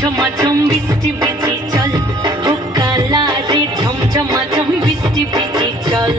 झमझम बिस्टी busy चल हो काला रे झमझम बिस्टी बिजी चल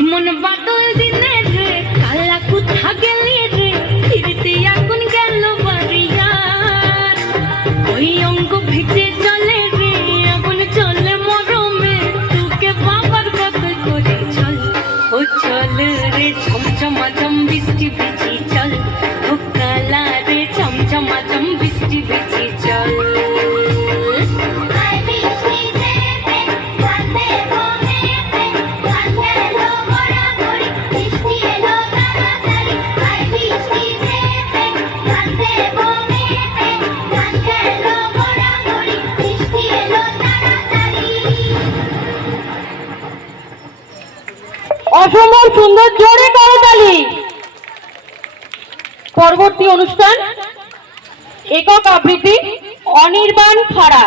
ইমন বাদল দিনে রে কালা কোথা গেলি রে ফিরতে আগুন গেল বাড়িয়ার ওই অঙ্গ ভিজে চলে রে আগুন চলে মরমে তোকে বাবার বদল করে চল ও চল রে ঝমঝম বৃষ্টি ভিজি চল ও কালা রে ঝমঝম বৃষ্টি ভিজি চল অসম্ভব সুন্দর, জোরে করতালি। পরবর্তী অনুষ্ঠান একক আবৃত্তি অনির্বাণ খাড়া।